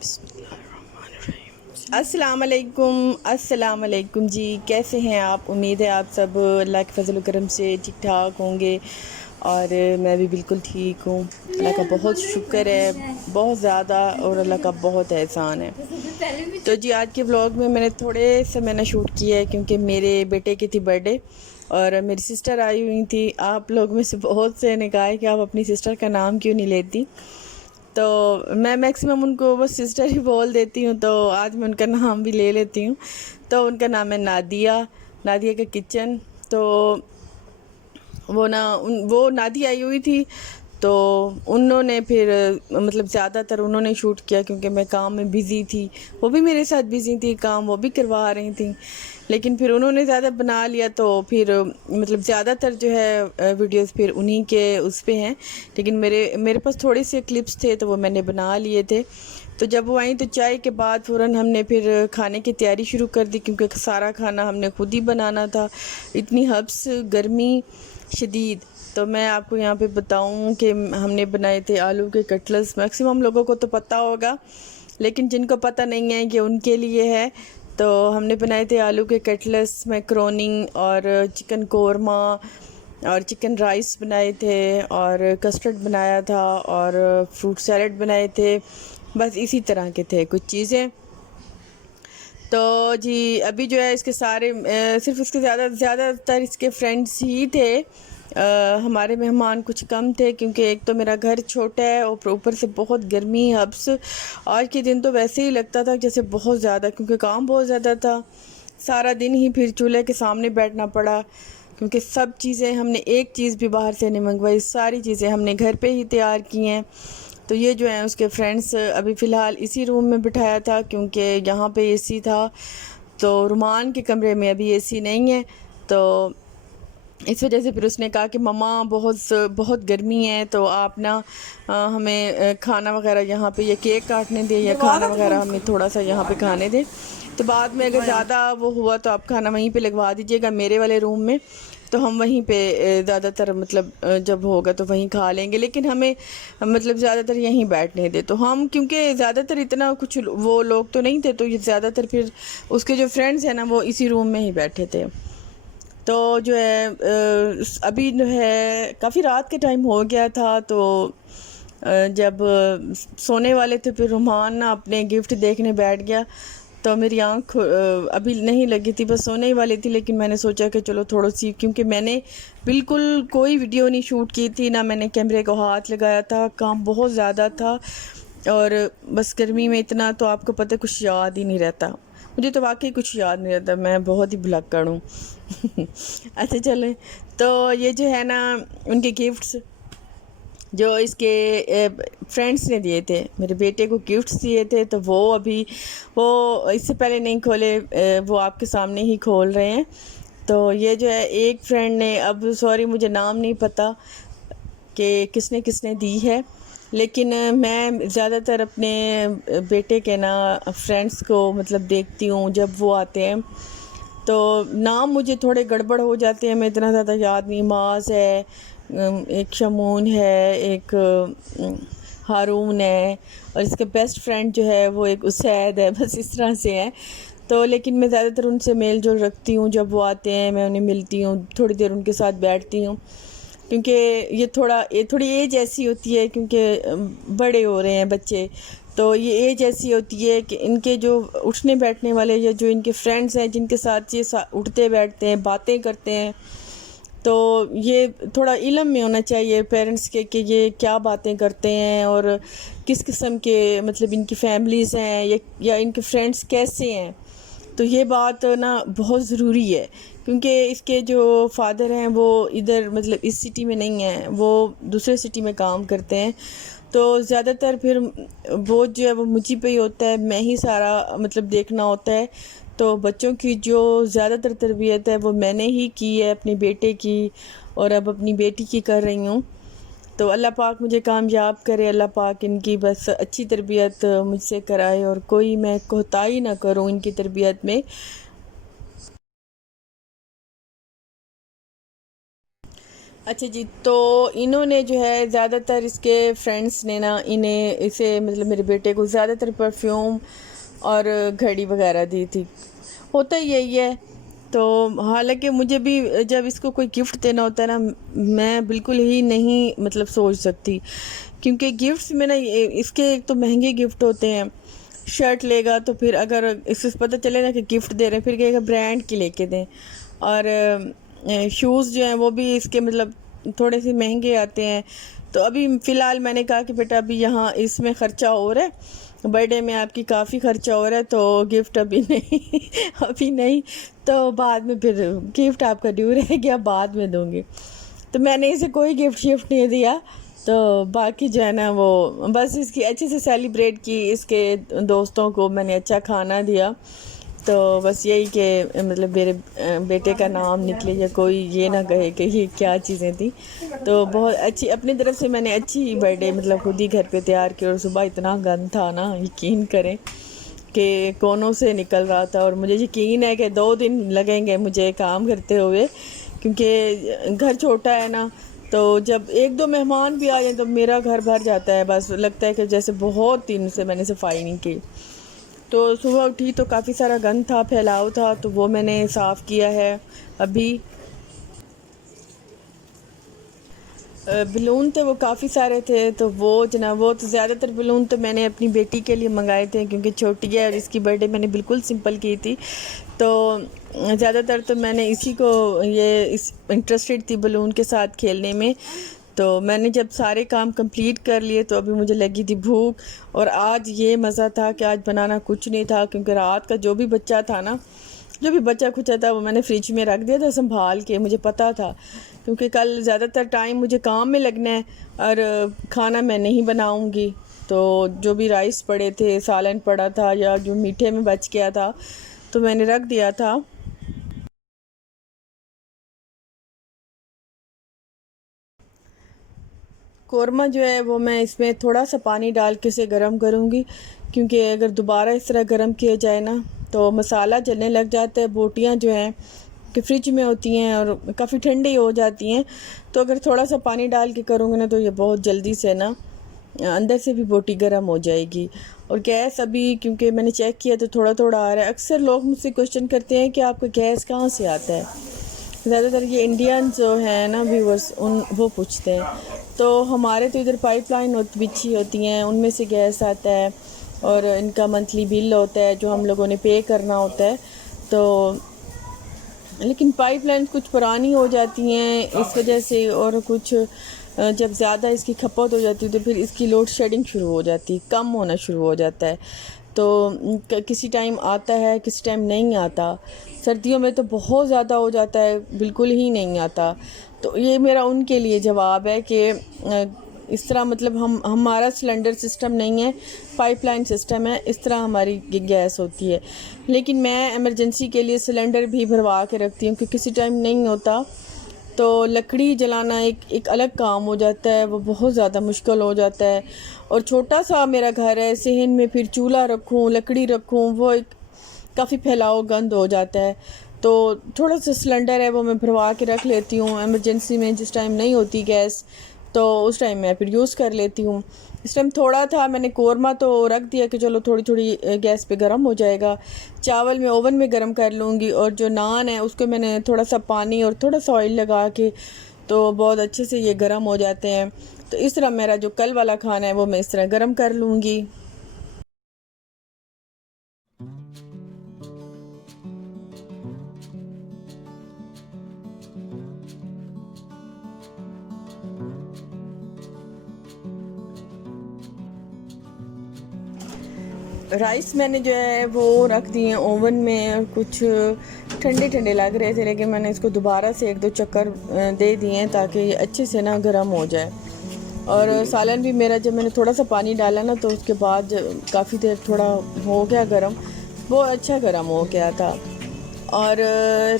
بسم اللہ الرحمن الرحیم۔ السلام علیکم جی، کیسے ہیں آپ؟ امید ہے آپ سب اللہ کے فضل و کرم سے ٹھیک ٹھاک ہوں گے، اور میں بھی بالکل ٹھیک ہوں۔ اللہ کا بہت شکر ہے، بہت زیادہ، اور اللہ کا بہت احسان ہے۔ تو جی آج کے ولاگ میں نے تھوڑے سے شوٹ کیا ہے، کیونکہ میرے بیٹے کی تھی برتھ ڈے اور میری سسٹر آئی ہوئی تھی۔ آپ لوگ میں سے بہت سے نے کہا ہے کہ آپ اپنی سسٹر کا نام کیوں نہیں لیتی، تو میں میکسیمم ان کو بس سسٹر ہی بول دیتی ہوں، تو آج میں ان کا نام بھی لے لیتی ہوں۔ تو ان کا نام ہے نادیہ کا کچن۔ تو وہ نادیہ آئی ہوئی تھی، تو انہوں نے پھر مطلب زیادہ تر انہوں نے شوٹ کیا، کیونکہ میں کام میں بزی تھی، وہ بھی میرے ساتھ بزی تھی، کام وہ بھی کروا رہی تھیں، لیکن پھر انہوں نے زیادہ بنا لیا، تو پھر مطلب زیادہ تر جو ہے ویڈیوز پھر انہی کے اس پہ ہیں، لیکن میرے پاس تھوڑے سے کلپس تھے تو وہ میں نے بنا لیے تھے۔ تو جب وہ آئیں تو چائے کے بعد فوراً ہم نے پھر کھانے کی تیاری شروع کر دی، کیونکہ سارا کھانا ہم نے خود ہی بنانا تھا، اتنی حبس گرمی شدید۔ تو میں آپ کو یہاں پہ بتاؤں کہ ہم نے بنائے تھے آلو کے کٹلس۔ میکسیمم لوگوں کو تو پتہ ہوگا، لیکن جن کو پتہ نہیں ہے کہ ان کے لیے ہے، تو ہم نے بنائے تھے آلو کے کٹلس، میکرونی اور چکن قورمہ اور چکن رائس بنائے تھے، اور کسٹرڈ بنایا تھا، اور فروٹ سیلڈ بنائے تھے، بس اسی طرح کے تھے کچھ چیزیں۔ تو جی ابھی جو ہے اس کے سارے صرف اس کے زیادہ تر اس کے فرینڈس ہی تھے، ہمارے مہمان کچھ کم تھے، کیونکہ ایک تو میرا گھر چھوٹا ہے اور اوپر سے بہت گرمی حبس۔ آج کے دن تو ویسے ہی لگتا تھا جیسے بہت زیادہ، کیونکہ کام بہت زیادہ تھا، سارا دن ہی پھر چولہے کے سامنے بیٹھنا پڑا، کیونکہ سب چیزیں ہم نے ایک چیز بھی باہر سے نہیں منگوائی، ساری چیزیں ہم نے گھر پہ ہی تیار کی ہیں۔ تو یہ جو ہیں اس کے فرینڈس ابھی فی الحال اسی روم میں بٹھایا تھا، کیونکہ یہاں پہ اے سی تھا، تو رومان کے کمرے میں ابھی اے سی نہیں ہے، تو اس وجہ سے پھر اس نے کہا کہ مما بہت گرمی ہے، تو آپ نا ہمیں کھانا وغیرہ یہاں پہ، یا کیک کاٹنے دیں یا کھانا وغیرہ ہمیں تھوڑا سا یہاں پہ کھانے دیں، تو بعد میں اگر زیادہ وہ ہوا تو آپ کھانا وہیں پہ لگوا دیجیے گا میرے والے روم میں، تو ہم وہیں پہ زیادہ تر مطلب جب ہوگا تو وہیں کھا لیں گے، لیکن ہمیں مطلب زیادہ تر یہیں بیٹھنے دے۔ تو ہم کیونکہ زیادہ تر اتنا کچھ وہ لوگ تو نہیں تھے، تو یہ زیادہ تر پھر اس کے جو فرینڈز ہیں نا وہ اسی روم میں ہی بیٹھے تھے۔ تو جو ہے ابھی جو ہے کافی رات کے ٹائم ہو گیا تھا، تو جب سونے والے تھے پھر رومان نا اپنے گفٹ دیکھنے بیٹھ گیا، تو میری آنکھ ابھی نہیں لگی تھی، بس سونے ہی والی تھی، لیکن میں نے سوچا کہ چلو تھوڑا سی، کیونکہ میں نے بالکل کوئی ویڈیو نہیں شوٹ کی تھی، نہ میں نے کیمرے کو ہاتھ لگایا تھا، کام بہت زیادہ تھا، اور بس گرمی میں اتنا تو آپ کو پتہ کچھ یاد ہی نہیں رہتا، مجھے تو واقعی کچھ یاد نہیں رہتا، میں بہت ہی بھلکڑ ہوں۔ اچھا چلیں، تو یہ جو ہے نا ان کے گفٹس جو اس کے فرینڈس نے دیے تھے، میرے بیٹے کو گفٹس دیے تھے، تو وہ ابھی وہ اس سے پہلے نہیں کھولے، وہ آپ کے سامنے ہی کھول رہے ہیں۔ تو یہ جو ہے ایک فرینڈ نے، اب سوری مجھے نام نہیں پتہ کہ کس نے دی ہے، لیکن میں زیادہ تر اپنے بیٹے کے نا فرینڈس کو مطلب دیکھتی ہوں جب وہ آتے ہیں، تو نام مجھے تھوڑے گڑبڑ ہو جاتے ہیں، میں اتنا زیادہ یاد نہیں، معاذ ہے، ایک شمون ہے، ایک ہارون ہے، اور اس کے بیسٹ فرینڈ جو ہے وہ ایک اسید ہے، بس اس طرح سے ہے۔ تو لیکن میں زیادہ تر ان سے میل جول رکھتی ہوں، جب وہ آتے ہیں میں انہیں ملتی ہوں، تھوڑی دیر ان کے ساتھ بیٹھتی ہوں، کیونکہ یہ تھوڑی ایج ایسی ہوتی ہے، کیونکہ بڑے ہو رہے ہیں بچے، تو یہ ایج ایسی ہوتی ہے کہ ان کے جو اٹھنے بیٹھنے والے یا جو ان کے فرینڈز ہیں جن کے ساتھ یہ اٹھتے بیٹھتے ہیں، باتیں کرتے ہیں، تو یہ تھوڑا علم میں ہونا چاہیے پیرنٹس کے کہ یہ کیا باتیں کرتے ہیں، اور کس قسم کے مطلب ان کی فیملیز ہیں، یا ان کے فرینڈز کیسے ہیں، تو یہ بات نا بہت ضروری ہے، کیونکہ اس کے جو فادر ہیں وہ ادھر مطلب اس سٹی میں نہیں ہیں، وہ دوسرے سٹی میں کام کرتے ہیں، تو زیادہ تر پھر وہ جو ہے وہ مجھے پہ ہی ہوتا ہے، میں ہی سارا مطلب دیکھنا ہوتا ہے، تو بچوں کی جو زیادہ تر تربیت ہے وہ میں نے ہی کی ہے، اپنے بیٹے کی، اور اب اپنی بیٹی کی کر رہی ہوں، تو اللہ پاک مجھے کامیاب کرے، اللہ پاک ان کی بس اچھی تربیت مجھ سے کرائے، اور کوئی میں کوتاہی نہ کروں ان کی تربیت میں۔ اچھا جی، تو انہوں نے جو ہے زیادہ تر اس کے فرینڈس نے نا اسے مطلب میرے بیٹے کو زیادہ تر پرفیوم اور گھڑی وغیرہ دی تھی. ہوتا ہی یہی ہے. تو حالانکہ مجھے بھی جب اس کو کوئی گفٹ دینا ہوتا ہے نا، میں بالکل ہی نہیں مطلب سوچ سکتی، کیونکہ گفٹس میں نا اس کے ایک تو مہنگے گفٹ ہوتے ہیں. شرٹ لے گا تو پھر اگر اس سے پتہ چلے نا کہ گفٹ دے رہے ہیں، پھر کہے گا برانڈ کی لے کے دیں. اور شوز جو ہیں وہ بھی اس کے مطلب تھوڑے سے مہنگے آتے ہیں. تو ابھی فی الحال میں نے کہا کہ بیٹا ابھی یہاں اس میں خرچہ ہو رہا ہے، برتھ ڈے میں آپ کی کافی خرچہ ہو رہا ہے، تو گفٹ ابھی نہیں ابھی نہیں، تو بعد میں پھر گفٹ آپ کا ڈیو رہے گیا، بعد میں دوں گی. تو میں نے اسے کوئی گفٹ شفٹ نہیں دیا. تو باقی جو ہے نا وہ بس اس کی اچھے سے سیلیبریٹ کی، اس کے دوستوں کو میں نے اچھا کھانا دیا. تو بس یہی کہ مطلب میرے بیٹے کا نام نکلے یا کوئی یہ نہ کہے کہ یہ کیا چیزیں تھیں. تو بہت اچھی اپنی طرف سے میں نے اچھی برتھ ڈے مطلب خود ہی گھر پہ تیار کی، اور صبح اتنا گند تھا نا، یقین کریں کہ کونوں سے نکل رہا تھا. اور مجھے یقین ہے کہ 2 دن لگیں گے مجھے کام کرتے ہوئے، کیونکہ گھر چھوٹا ہے نا. تو جب 1-2 مہمان بھی آ جائیں تو میرا گھر بھر جاتا ہے، بس لگتا ہے کہ جیسے بہت دن سے میں نے صفائی نہیں کی. تو صبح اٹھی تو کافی سارا گند تھا، پھیلاؤ تھا، تو وہ میں نے صاف کیا ہے ابھی. بیلون تو وہ کافی سارے تھے، تو وہ جناب وہ تو زیادہ تر بیلون تو میں نے اپنی بیٹی کے لیے منگائے تھے، کیونکہ چھوٹی ہے اور اس کی برتھ ڈے میں نے بالکل سمپل کی تھی. تو زیادہ تر تو میں نے اسی کو انٹرسٹڈ تھی بیلون کے ساتھ کھیلنے میں. تو میں نے جب سارے کام کمپلیٹ کر لیے تو ابھی مجھے لگی تھی بھوک. اور آج یہ مزہ تھا کہ آج بنانا کچھ نہیں تھا، کیونکہ رات کا جو بھی بچہ تھا نا، جو بھی بچہ کچھ تھا وہ میں نے فریج میں رکھ دیا تھا سنبھال کے. مجھے پتا تھا کیونکہ کل زیادہ تر ٹائم مجھے کام میں لگنا ہے اور کھانا میں نہیں بناؤں گی. تو جو بھی رائس پڑے تھے، سالن پڑا تھا، یا جو میٹھے میں بچ گیا تھا تو میں نے رکھ دیا تھا. قورمہ جو ہے وہ میں اس میں تھوڑا سا پانی ڈال کے اسے گرم کروں گی، کیونکہ اگر دوبارہ اس طرح گرم کیا جائے نا تو مسالہ جلنے لگ جاتا ہے. بوٹیاں جو ہیں کہ فریج میں ہوتی ہیں اور کافی ٹھنڈی ہو جاتی ہیں، تو اگر تھوڑا سا پانی ڈال کے کروں گے نا تو یہ بہت جلدی سے نا اندر سے بھی بوٹی گرم ہو جائے گی. اور گیس ابھی کیونکہ میں نے چیک کیا تو تھوڑا تھوڑا آ رہا ہے. اکثر لوگ مجھ سے کوشچن کرتے ہیں کہ آپ کا گیس کہاں سے آتا ہے. زیادہ تر یہ انڈین جو ہیں نا ویورز وہ پوچھتے ہیں. تو ہمارے تو ادھر پائپ لائن بچھی ہوتی ہیں، ان میں سے گیس آتا ہے، اور ان کا منتھلی بل ہوتا ہے جو ہم لوگوں نے پے کرنا ہوتا ہے. تو لیکن پائپ لائن کچھ پرانی ہو جاتی ہیں اس وجہ سے، اور کچھ جب زیادہ اس کی کھپت ہو جاتی ہے تو پھر اس کی لوڈ شیڈنگ شروع ہو جاتی ہے، کم ہونا شروع ہو جاتا ہے. تو کسی ٹائم آتا ہے، کسی ٹائم نہیں آتا. سردیوں میں تو بہت زیادہ ہو جاتا ہے، بالکل ہی نہیں آتا. تو یہ میرا ان کے لیے جواب ہے کہ اس طرح مطلب ہمارا سلنڈر سسٹم نہیں ہے، پائپ لائن سسٹم ہے، اس طرح ہماری گیس ہوتی ہے. لیکن میں ایمرجنسی کے لیے سلنڈر بھی بھروا کے رکھتی ہوں کہ کسی ٹائم نہیں ہوتا تو لکڑی جلانا ایک الگ کام ہو جاتا ہے، وہ بہت زیادہ مشکل ہو جاتا ہے. اور چھوٹا سا میرا گھر ہے، صحن میں پھر چولہا رکھوں، لکڑی رکھوں، وہ ایک کافی پھیلاؤ گند ہو جاتا ہے. تو تھوڑا سا سلنڈر ہے وہ میں بھروا کے رکھ لیتی ہوں ایمرجنسی میں، جس ٹائم نہیں ہوتی گیس تو اس ٹائم میں پھر یوز کر لیتی ہوں. اس ٹائم تھوڑا تھا، میں نے قورمہ تو رکھ دیا کہ چلو تھوڑی تھوڑی گیس پہ گرم ہو جائے گا. چاول میں اوون میں گرم کر لوں گی، اور جو نان ہے اس کو میں نے تھوڑا سا پانی اور تھوڑا سا آئل لگا کے تو بہت اچھے سے یہ گرم ہو جاتے ہیں. تو اس طرح میرا جو کل والا کھانا ہے وہ میں اس طرح گرم کر لوں گی. رائس میں نے جو ہے وہ رکھ دیے اوون میں، اور کچھ ٹھنڈے ٹھنڈے لگ رہے تھے، لیکن میں نے اس کو دوبارہ سے 1-2 چکر دے دیے ہیں تاکہ یہ اچھے سے نا گرم ہو جائے. اور سالن بھی میرا جب میں نے تھوڑا سا پانی ڈالا نا تو اس کے بعد کافی دیر تھوڑا ہو گیا گرم، بہت اچھا گرم ہو گیا تھا. اور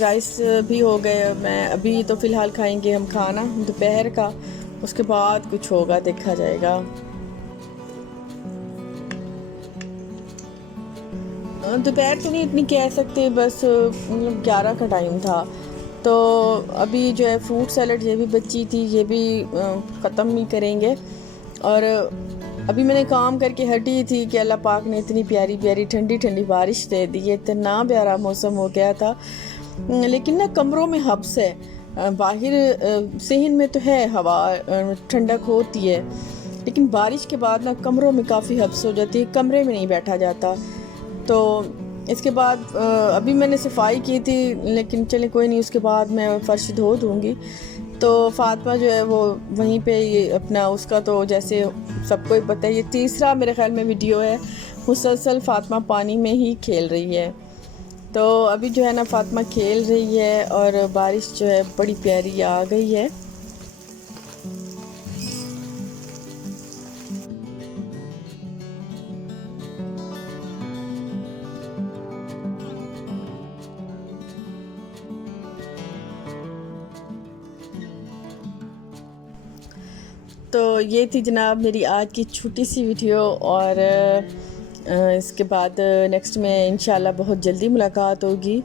رائس بھی ہو گئے. میں ابھی تو فی الحال کھائیں گے ہم کھانا دوپہر کا، اس کے بعد کچھ ہوگا دیکھا جائے گا. دوپہر تو نہیں اتنی کہہ سکتے، بس 11 کا ٹائم تھا. تو تو ابھی جو ہے فروٹ سیلڈ یہ بھی بچی تھی، یہ بھی ختم ہی کریں گے. اور ابھی میں نے کام کر کے ہٹی تھی کہ اللہ پاک نے اتنی پیاری پیاری ٹھنڈی ٹھنڈی بارش دے دی ہے، اتنا پیارا موسم ہو گیا تھا. لیکن نا کمروں میں حبس ہے. باہر صحن میں تو ہے ہوا ٹھنڈک ہوتی ہے، لیکن بارش کے بعد نا کمروں میں کافی حبس ہو جاتی ہے، کمرے میں نہیں بیٹھا جاتا. تو اس کے بعد ابھی میں نے صفائی کی تھی، لیکن چلیں کوئی نہیں، اس کے بعد میں فرش دھو دوں گی. تو فاطمہ جو ہے وہ وہیں پہ یہ اپنا اس کا تو جیسے سب کو ہی پتہ ہے، یہ تیسرا میرے خیال میں ویڈیو ہے، مسلسل فاطمہ پانی میں ہی کھیل رہی ہے. تو ابھی جو ہے نا فاطمہ کھیل رہی ہے اور بارش جو ہے بڑی پیاری آ گئی ہے. تو یہ تھی جناب میری آج کی چھوٹی سی ویڈیو، اور اس کے بعد نیکسٹ میں انشاءاللہ بہت جلدی ملاقات ہوگی.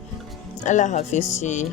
اللہ حافظ جی.